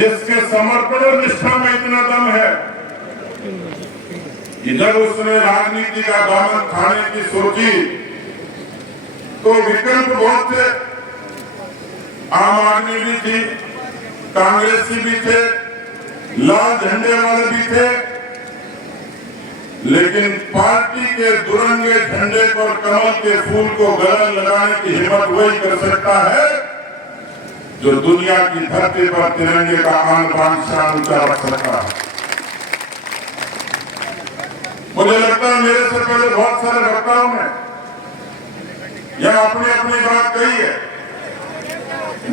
जिसके समर्पण और निष्ठा में इतना दम है कि जब उसने राजनीति का दामन खाने की सोची तो विकल्प बहुत थे। आम आदमी भी थी, कांग्रेसी भी थे, लाल झंडे वाले भी थे, लेकिन पार्टी के दुरंगे झंडे पर कमल के फूल को गले लगाने की हिम्मत वही कर सकता है जो दुनिया की धरती पर तिरंगे का आन बान शान ऊंचा रख सकता है। मुझे लगता है मेरे से पहले बहुत सारे वक्ताओं ने यह अपनी अपनी बात कही है।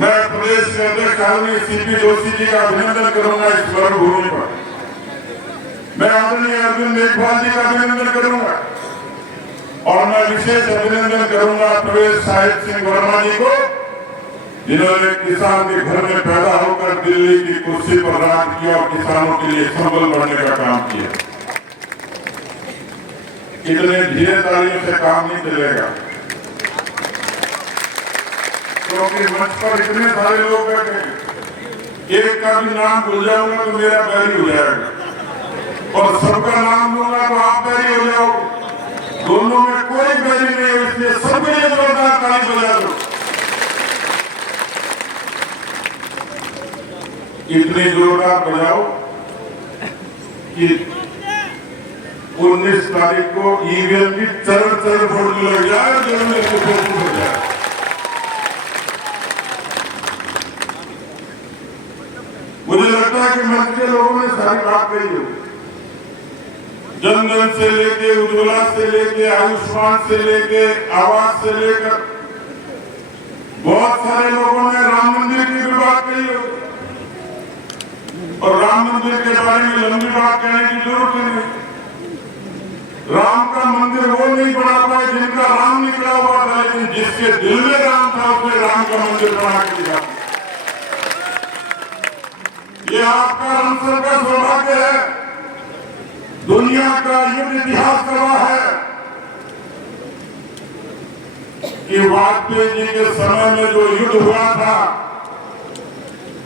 मैं प्रदेश के अध्यक्ष आदरणीय सीपी जोशी जी का अभिनंदन करूंगा इस वर्ण भूमि पर। मैं आदरणीय अरविंद मेघवाल जी का अभिनंदन करूंगा और मैं विशेष अभिनंदन करूंगा प्रवेश साहिब सिंह वर्मा जी को, जिन्होंने किसान के घर में पैदा होकर दिल्ली की कुर्सी पर राज किया और किसानों के लिए संबल बनने का काम किया। इतने धीरे तालियों से काम नहीं चलेगा, क्योंकि मंच पर इतने सारे लोग बैठे हैं। एक का भी नाम भूल जाऊंगा तो मेरा बैरी हो जाएगा, और सबका नाम लूंगा तो आप बैरी हो जाओगे। दोनों में कोई बैरी नहीं है, इसलिए सबके लिए जोरदार ताली बजा दो। इतनी जोरदार बजाओ कि 19 तारीख को ईवीएम की चरण चरण फोड़ लग जाए, जो हो जाए। मुझे लगता है कि मंच के लोगों ने सारी बात कही हो। जन धन से लेके, उज्ज्वला से लेके, आयुष्मान से लेके, आवास से लेकर बहुत सारे लोगों ने राम मंदिर की भी बात कही हो, और राम मंदिर के बारे में लंबी बात कहने की जरूरत नहीं। राम का मंदिर वो नहीं बना पाए जिनका राम निकला हुआ था, लेकिन जिसके दिल में राम था उसने राम का मंदिर बना के दिया। ये आपका रामसर का सौभाग्य है। दुनिया का युद्ध इतिहास गवाह है कि वाजपेयी जी के समय में जो युद्ध हुआ था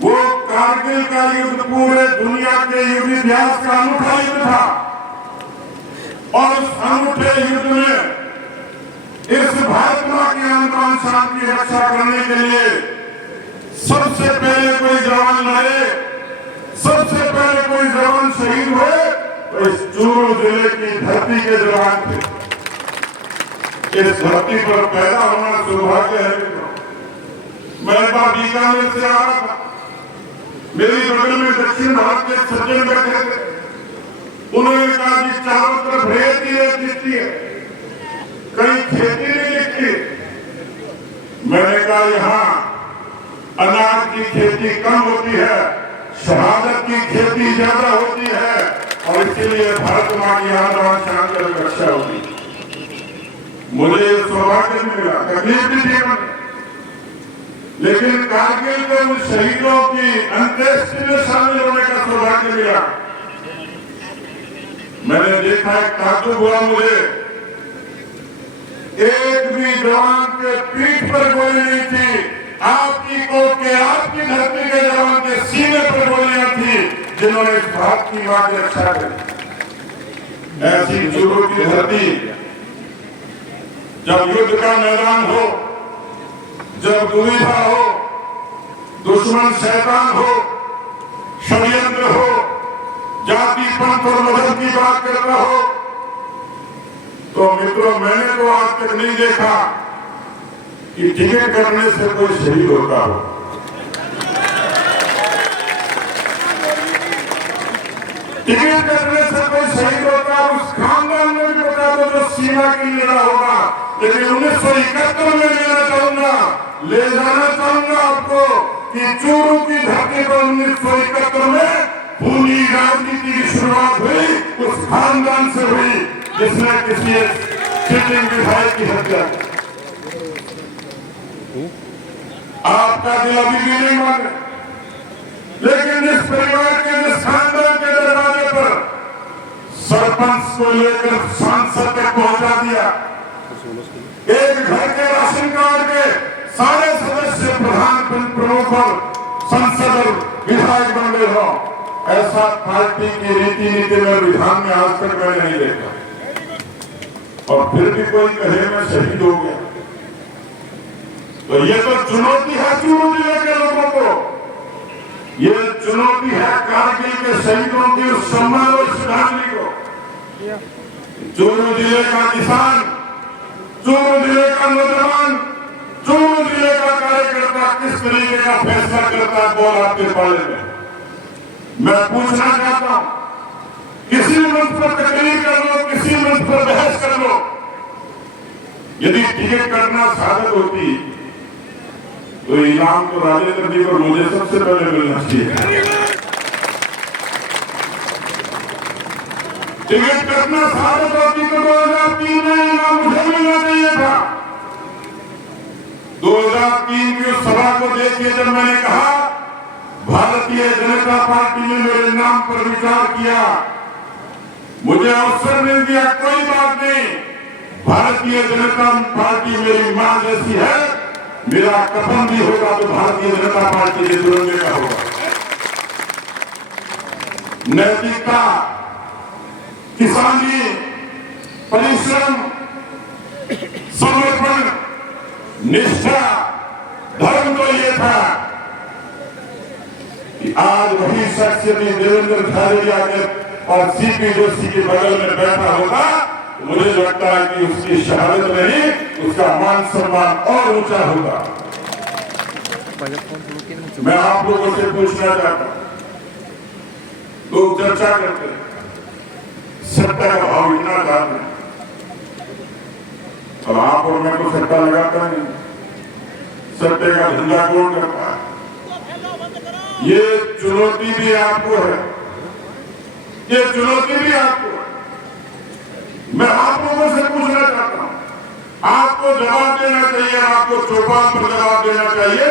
वो कारगिल का युद्ध पूरे दुनिया के युद्ध इतिहास का अनूठा युद्ध था। और उस अनूठे युद्ध में इस भारत मां की आन शान की रक्षा करने के लिए सबसे पहले कोई जवान लड़े, सबसे पहले कोई जवान शहीद हुए तो इस चूरू जिले की धरती के जवान थे। इस धरती पर पैदा होना सौभाग्य है। मैं बीकानेर से आ रहा था, मेरी बगल में दक्षिण भारत के सज्जन बैठे थे। उन्होंने कहा कि चारों तरफ रेत ही रेत दिखती है, कहीं खेती नहीं दिखती। मैंने कहा यहाँ अनाज की खेती कम होती है, शहादत की खेती ज्यादा होती है, और इसलिए भारत मां की आन शान की रक्षा होती। मुझे ये सौभाग्य मिला, तकलीफ भी थी, लेकिन कारगिल के उन शहीदों की अंत्येष्टि में शामिल होने का सौभाग्य मिला। मैंने देखा एक ताज्जुब हुआ मुझे, एक भी जवान के पीठ पर गोली नहीं थी। आपकी कोर्ट के, आपकी धरती के जवान के सीने पर गोलियां थी, जिन्होंने इस भारत की मां की रक्षा करी। ऐसी चूरू की धरती, जब युद्ध का मैदान हो, जब दुविधा हो, दुश्मन शैतान हो, षड्यंत्र हो, जाति पंथ और मजहब की बात करना हो, तो मित्रों मैंने तो आज तक नहीं देखा कि टिकट करने से कोई शहीद होता हो। टिकट करने से कोई शहीद होता है, उस खानदान में भी बता दो जो सीमा की लड़ा होगा। लेकिन 1971 में ले जाना चाहूंगा आपको कि चूरू की धरती पर 1971 में पूरी राजनीति की शुरुआत हुई उस खानदान से हुई जिसने किसी सिटिंग विधायक की हत्या की। आपका दिल अभी भी नहीं माने, लेकिन जिस परिवार के, जिस खानदान के दरवाजे पर सरपंच को लेकर सांसद तक पहुंचा दिया, एक घर के राशन कार्ड के सारे सदस्य, प्रधान, प्रमुख और संसद विधायक बन गए हो। ऐसा पार्टी की रीति नीति में विधान में आज तक मैंने नहीं देखा। और फिर भी कोई कहे मैं शहीद हो गया, तो ये तो चुनौती है चूरू जिले के लोगों को, ये चुनौती है कारगिल के शहीदों की उस सम्मान और श्रद्धांजलि को। चूरू जिले का किसान, चूरू जिले का नौजवान, चूरू जिले का कार्यकर्ता किस तरीके का फैसला करता है बोल आपके बारे में मैं पूछना चाहता हूं। किसी मंच पर तकरीर कर लो, किसी मंच पर बहस कर लो, यदि टिकट कटना साबित होती तो इनाम तो राजेंद्र जी को मुझे सबसे पहले मिलना चाहिए। टिकट कटना साबित होती तो 2003 में इनाम मुझे मिलना चाहिए था। 2003 की उस सभा को देखिए जब मैंने कहा भारतीय जनता पार्टी ने मेरे नाम पर विचार किया, मुझे अवसर मिल गया, कोई बात नहीं, भारतीय जनता पार्टी मेरी मां जैसी है, मेरा कफन भी होगा तो भारतीय जनता पार्टी के तिरंगे का होगा। नैतिकता, किसानी, परिश्रम, समर्पण, निष्ठा, धर्म तो ये था कि आज वही शख्स यदि देवेंद्र झाड़िया के और सीपी जोशी के बगल में बैठा होगा, मुझे लगता है कि उसकी शहादत नहीं, उसका मान सम्मान और ऊंचा होगा। मैं आप लोगों से पूछना चाहता हूं, लोग चर्चा करते हैं सत्ता का भाव इतना ज्यादा है, और आप और मैं तो सत्ता लगाता नहीं, सत्ते का धंधा कौन करता है? ये चुनौती भी आपको है, ये चुनौती भी आपको है। मैं आप लोगों से पूछना चाहता हूं, आपको जवाब देना चाहिए, आपको चौपाल पर जवाब देना चाहिए,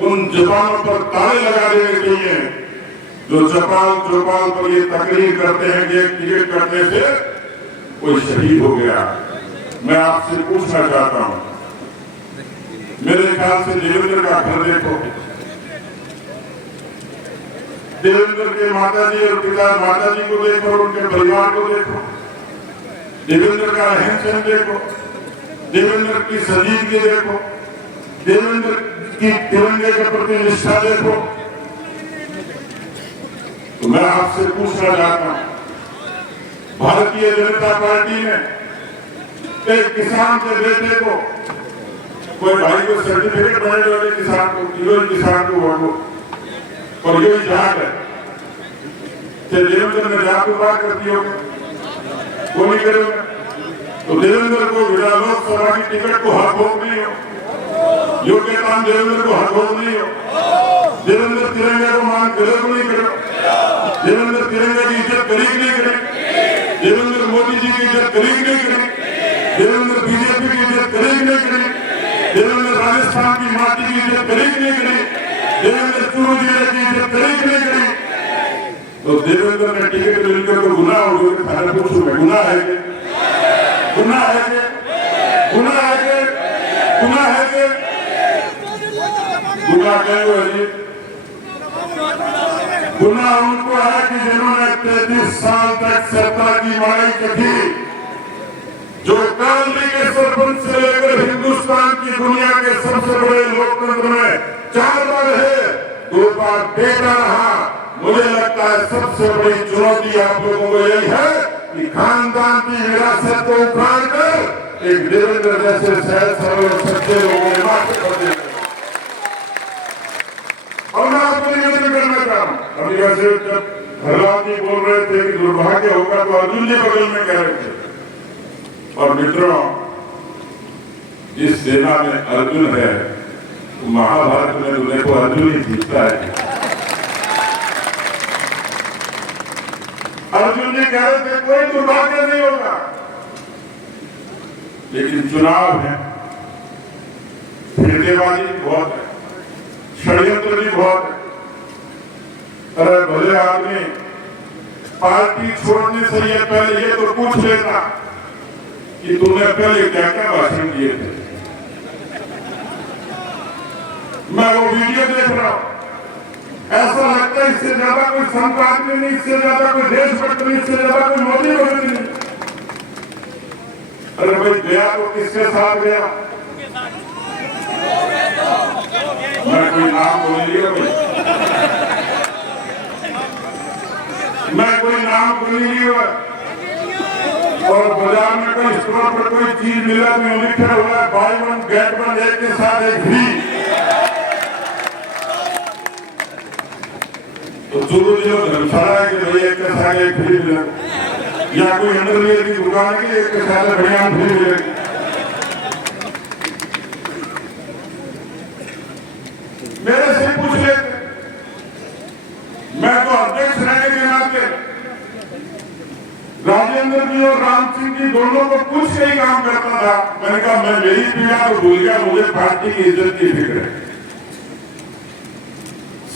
उन जवानों पर ताले लगा देने चाहिए जो चौपाल पर ये तकरीर करते हैं कि टिकट करने से कोई शहीद हो गया। मैं आपसे पूछना चाहता हूं, मेरे ख्याल से देवेंद्र का घर देखो, देवेंद्र के माताजी और पिता माताजी को देखो और उनके परिवार को देखो, देवेंद्र का रहन सहन देखो, देवेंद्र की संजीदगी देखो, देवेंद्र की तिरंगे के प्रति निष्ठा देखो। तो मैं आपसे पूछना चाहता हूं, भारतीय जनता पार्टी ने एक किसान के बेटे को, कोई भाई को सर्टिफिकेट बनाने वाले किसान को वोट और ये जाग है, देवेंद्र ने जाग बात करती होगी, वो नहीं करेगा। तो देवेंद्र को विधान लोकसभा की टिकट को हक भोग नहीं हो, योग्यता देवेंद्र को हक भोग नहीं हो, देवेंद्र तिरंगे को मान करे को नहीं करे, देवेंद्र तिरंगे की इज्जत करीब नहीं करे, देवेंद्र मोदी जी की इज्जत करीब नहीं करे, देवेंद्र बीजेपी की इज्जत करीब नहीं करे, देवेंद्र राजस्थान की माटी की इज्जत करीब नहीं करे, देवेंद्र चूरू जिले की इज्जत करीब नहीं करे। तो देवेंद्र ने टिकट मिलकर तो गुनाह हो गया, थाने पूछूंगा गुनाह है कि गुनाह है कि गुनाह है कि गुनाह है कि गुनाह क्या हुआ जी? गुनाह उनको है कि जिन्होंने 33 साल तक सत्ता की माई की, जो कालरी के सरपंच से लेकर हिंदुस्तान की दुनिया के सबसे बड़े लोकतंत्र में 4 बार है, 2 बार बेटा रहा। मुझे लगता है सबसे बड़ी चुनौती आप लोगों को यही है कि खानदान की विरासत को उखाड़ कर एक देवेंद्र जैसे सहज सरल और सच्चे लोगों ने मार्ग कर दिया। और मैं आपको निवेदन करना चाह रहा हूं, अभी वैसे जब प्रहलाद जी बोल रहे थे कि दुर्भाग्य होगा, तो अर्जुन जी बगल में कह रहे थे। और मित्रों, जिस सेना में अर्जुन है, तो महाभारत में तो देखो अर्जुन ही जीतता है। अर्जुन जी कह रहे थे कोई दुर्भाग्य नहीं होगा, लेकिन चुनाव है, फिरकेबाजी बहुत है, षड्यंत्र भी बहुत है। अरे भले आदमी पार्टी छोड़ने से ये पहले ये तो पूछ लेता कि तुमने पहले क्या क्या भाषण दिए थे। मैं वो वीडियो देख रहा हूं, ऐसा लगता है इससे ज्यादा कोई संत आदमी नहीं, इससे ज्यादा कोई देशभक्त नहीं, इससे ज्यादा कोई मोदी भक्त नहीं। अरे भाई गया तो किसके साथ गया? मैं कोई नाम बोल लिया भाई, मैं कोई नाम बोल लिया। और बाजार में कोई स्टोर पर कोई चीज मिला तो लिखा हुआ है बाय वन गेट वन, एक के साथ एक फ्री। तो चूरू जिला धर्मशाला है कि भाई एक के साथ एक फ्री मिला, या कोई अंडरवियर की दुकान है कि एक के साथ बढ़िया फ्री मिलेगी। मेरे से पूछ लेते, मैं तो अध्यक्ष रहने के नाते राजेंद्र जी और राम सिंह जी दोनों को पूछ के ही काम करता था। मैंने कहा मैं मेरी पीड़ा तो भूल गया, मुझे पार्टी की इज्जत की फिक्र है।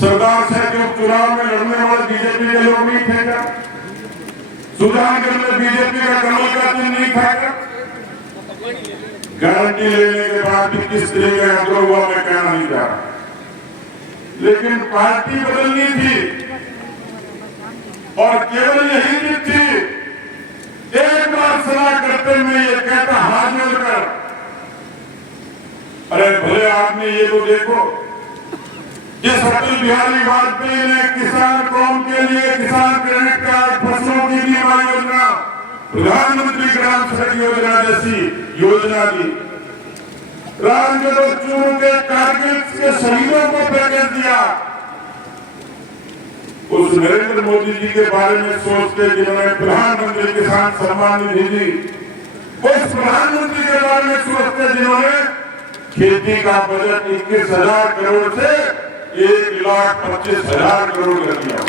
सरदार साहब के उपचुनाव में लड़ने वाले बीजेपी के लोग नहीं थे क्या? सुजानगढ़ में बीजेपी का कमल का दिन नहीं था क्या? गारंटी लेने के बाद भी किस तरीके का जो हुआ मैं कहना नहीं चाह रहा, लेकिन पार्टी बदलनी थी और केवल यही भी थी। एक बार सलाह करते मैं ये कहता हाथ मिलकर, अरे भले आदमी ये तो देखो, जिस अटल बिहारी वाजपेयी ने किसान कौम के लिए किसान क्रेडिट कार्ड, फसलों की बीमा योजना, प्रधानमंत्री ग्राम सड़क योजना जैसी योजना दी, रामगढ़ और चूरू के कारगिल के शहीदों को पैकेज दिया, उस नरेंद्र मोदी जी के बारे में सोच के जिन्होंने प्रधानमंत्री किसान सम्मान निधि दी, उस प्रधानमंत्री के बारे में सोच के जिन्होंने खेती का बजट 21,000 करोड़ से 1,25,000 करोड़ कर दिया।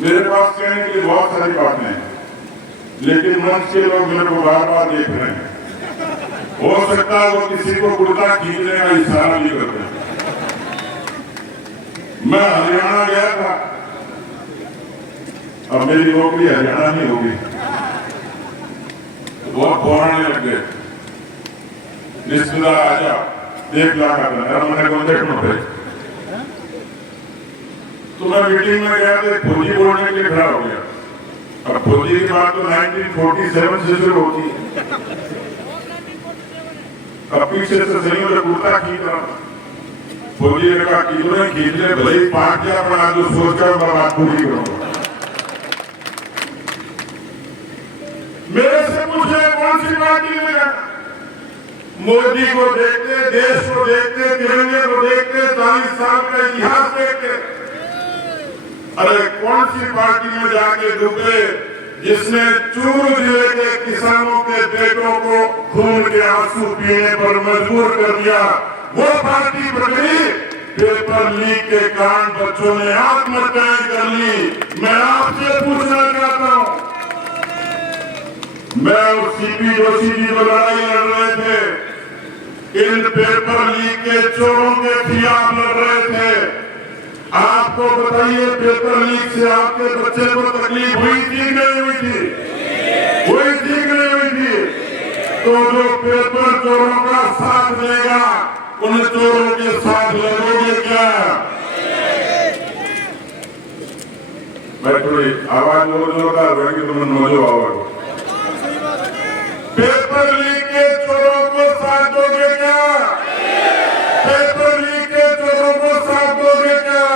मेरे पास कहने के लिए बहुत सारी बातें हैं, लेकिन मंच के लोग मेरे को बार बार देख रहे हैं। हो सकता है वो किसी को कुर्ता खींचने का इशारा भी करते हैं। मैं हरियाणा गया था, अब मेरी नौकरी हरियाणा ही होगी, बहुत फोन लग गए, रिश्तेदार आजा देख ला करना, मैंने कौन देखना थे। तो मैं मीटिंग में गया तो फौजी बोलने के लिए खड़ा हो गया। अब फौजी की बात तो 1947 से शुरू होती है। अब पीछे से सही में कुर्ता खींच रहा, फौजी ने कहा कि तुमने खींच ले, भले ही पार्ट किया बना जो सोचकर मैं बात पूरी करूंगा। मेरे से पूछे कौन सी पार्टी में जाना? मोदी को देखते, देश को देखते, तिरंगे को देखते, 40 साल का इतिहास देखते, अरे कौन सी पार्टी में जाके डूबे जिसने चूरू जिले के किसानों के बेटों को खून के आंसू पीने पर मजबूर कर दिया। वो पार्टी पकड़ी, पेपर लीक के कारण बच्चों ने आत्महत्याएं कर ली। मैं आपसे पूछना चाहता हूं, मैं और सीपी जोशी जी जो लड़ाई लड़ रहे थे, इन पेपर लीक के चोरों के खिलाफ लड़ रहे थे। आपको बताइए पेपर लीक से आपके बच्चे को तकलीफ हुई थी नहीं हुई थी? हुई थी नहीं हुई थी? तो जो पेपर चोरों का साथ देगा, उन चोरों के साथ लड़ोगे क्या? मैं थोड़ी आवाज जोरदार रहेगी तो मैं मौजूद आवाज। पेपर लीक के चोरों को साथ दोगे क्या? पेपर लीक के चोरों को साथ दोगे क्या?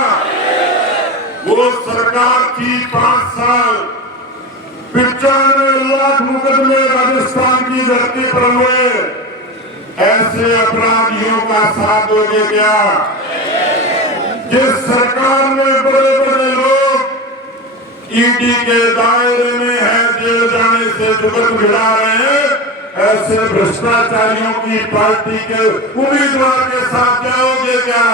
वो सरकार थी 5 साल, 95 लाख मुकदमे राजस्थान की धरती पर हुए, ऐसे अपराधियों का साथ दोगे क्या? जिस सरकार में बड़े बड़े लोग ईडी के दायरे में है, जेल जाने से जुगत भिड़ा रहे हैं, ऐसे भ्रष्टाचारियों की पार्टी के उम्मीदवार के साथ जाओगे क्या?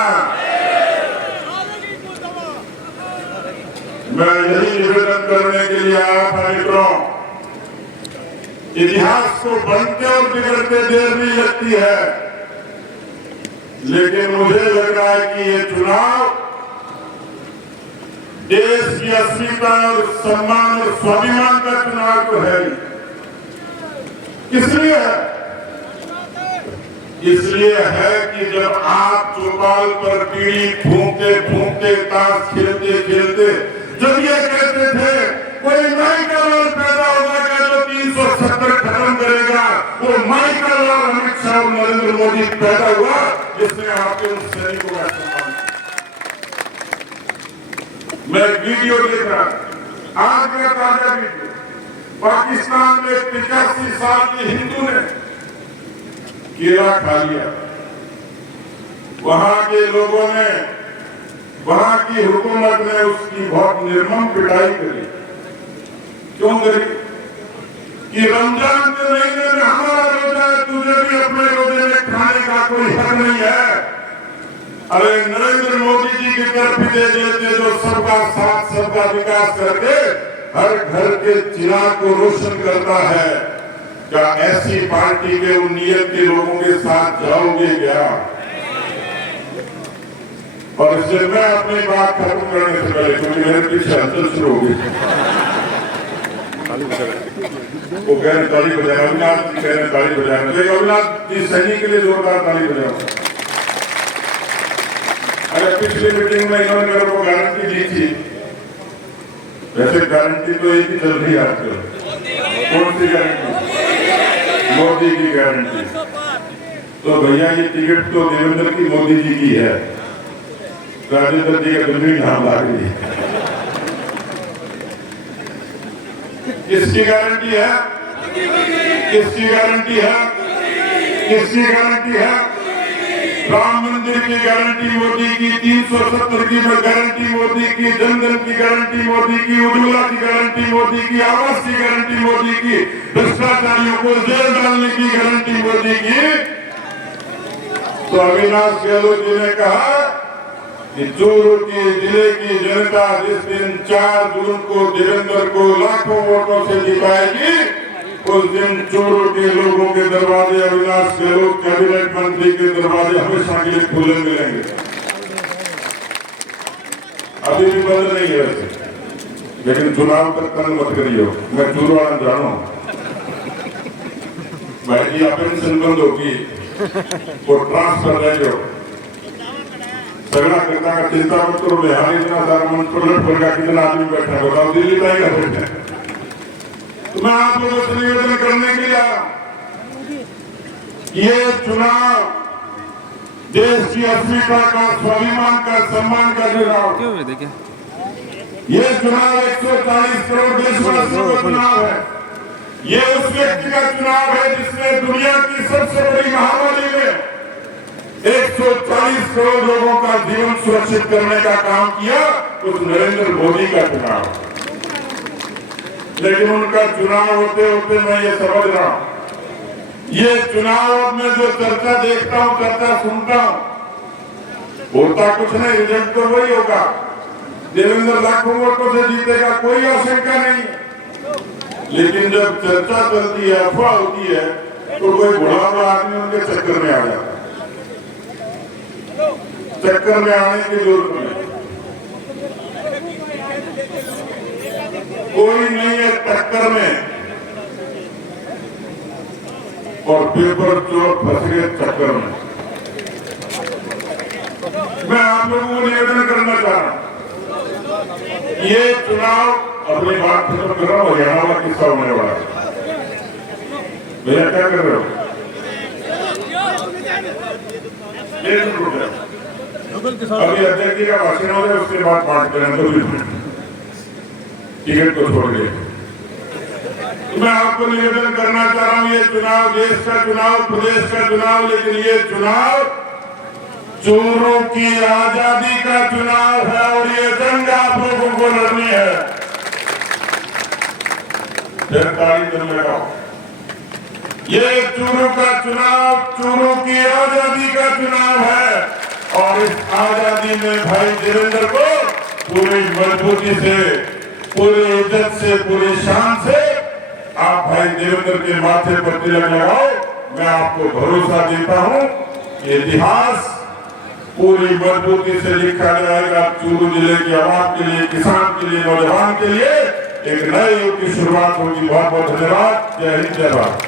मैं यही निवेदन करने के लिए आया था मित्रों। इतिहास को बनते और बिगड़ते देर नहीं लगती है, लेकिन मुझे लग रहा है कि ये चुनाव देश की अस्मिता और सम्मान और स्वाभिमान का चुनाव तो है। किस लिए है? इसलिए है कि जब आप चौपाल पर बीड़ी फूंकते फूंकते ताश खेलते खेलते जब ये कहते थे कोई माइकल और पैदा होगा जो 370 खत्म करेगा, वो माइकल और अमित शाह और नरेंद्र मोदी पैदा हुआ जिसने आपके उन सैनिकों का सम्मान किया। मैं वीडियो देख रहा, आज का ताजा वीडियो, पाकिस्तान में 85 साल के हिंदू ने केला खा लिया। वहां के लोगों ने, वहां की हुकूमत ने उसकी बहुत निर्मम पिटाई करी। क्यों करी? कि रमजान के महीने में हमारा रोजा है, तुझे भी अपने रोजे में खाने का कोई हक नहीं है। अरे नरेंद्र मोदी जी की तरफ दे देते जो सबका साथ सबका विकास करके हर घर के चिराग को रोशन करता है, क्या ऐसी पार्टी के उन नियत के लोगों के साथ जाओगे क्या? और इससे मैं अपनी बात खत्म करने से पहले, क्योंकि मेरे पीछे हलचल शुरू हो गई, वो कह रहे ताली बजाए, अविनाश जी कह रहे ताली बजाए, तो अविनाश जी सैनिक के लिए जोरदार ताली बजाओ। अगर पिछली मीटिंग में इन्होंने मेरे को गारंटी दी थी, वैसे गारंटी तो एक ही चल रही है आजकल, कौन सी गारंटी? मोदी की गारंटी। तो भैया ये टिकट तो देवेंद्र की मोदी जी की है, राजेंद्र जी का गंभीर नाम ला गई। किसकी गारंटी है? किसकी गारंटी है? किसकी गारंटी है? राम मंदिर की गारंटी मोदी की, 370 की गारंटी मोदी की, जनधन की गारंटी मोदी की, उज्ज्वला की गारंटी मोदी की, आवास की गारंटी मोदी की, भ्रष्टाचारियों को जेल डालने की गारंटी मोदी की। तो अविनाश गहलोत जी ने कहा कि चूरू की जिले की जनता जिस दिन 4 जून को देवेंद्र को लाखों वोटों से जिताएगी, उस दिन चूरू के लोगों के दरवाजे अविनाश गहलोत कैबिनेट मंत्री के दरवाजे हमेशा के लिए खुले मिलेंगे। अभी भी बंद नहीं है वैसे, लेकिन चुनाव तक तंग मत करियो, मैं चूरू वाला जानू भाई जी, पेंशन बंद होगी और ट्रांसफर ले लो, झगड़ा करता का चिंता मत करो। बिहार इतना सारा मंच पर लट पड़ेगा, कितना आदमी बैठा है बताओ, दिल्ली का ही ना बैठे। तो मैं आप लोगों से निवेदन करने के लिए ये चुनाव देश की अस्मिता का, स्वाभिमान का, सम्मान का चुनाव, ये चुनाव 140 करोड़ देशवासियों का चुनाव है। ये उस व्यक्ति का चुनाव है जिसने दुनिया की सबसे बड़ी महामारी में 140 करोड़ लोगों का जीवन सुरक्षित करने का काम किया, उस नरेंद्र मोदी का चुनाव। लेकिन उनका चुनाव होते होते मैं ये समझ रहा हूं, ये चुनाव में जो चर्चा देखता हूं, चर्चा सुनता हूं, होता कुछ नहीं, रिजल्ट तो वही होगा। देवेंद्र लाखों वोटों से जीतेगा, कोई आशंका नहीं। लेकिन जब चर्चा चलती है, अफवाह होती है, तो कोई बुढ़ा आदमी उनके चक्कर में आ जाता है। चक्कर में आने की जरूरत नहीं, कोई नहीं है टक्कर में, और पेपर चोर फंस गए चक्कर में। मैं आप लोगों को निवेदन करना चाह रहा हूं, ये चुनाव, अपनी बात खत्म कर रहा हूं, हरियाणा वाला किस्सा होने वाला है। भैया क्या कर रहे हो? अभी अध्यक्ष जी का भाषण हो गया, उसके बाद बांटते हैं, तो टिकट को छोड़ गए। तो मैं आपको निवेदन करना चाह रहा हूं, ये चुनाव देश का चुनाव, प्रदेश का चुनाव, लेकिन ये चुनाव चोरों की आजादी का चुनाव है, और ये जंग आप लोगों को लड़नी है। लगाओ, ये चोरों का चुनाव, चोरों की आजादी का चुनाव है, और इस आजादी में भाई देवेंद्र को पूरी मजबूती से, पूरी इज्जत से, पूरी शान से आप भाई देवेंद्र के माथे पर तिलक लगाओ। मैं आपको भरोसा देता हूं, इतिहास पूरी मजबूती से लिखा जाएगा। चूरू जिले की आवाम के लिए, किसान के लिए, नौजवान के लिए एक नए युग की शुरुआत होगी। बहुत बहुत धन्यवाद। जय हिंद, जय भारत।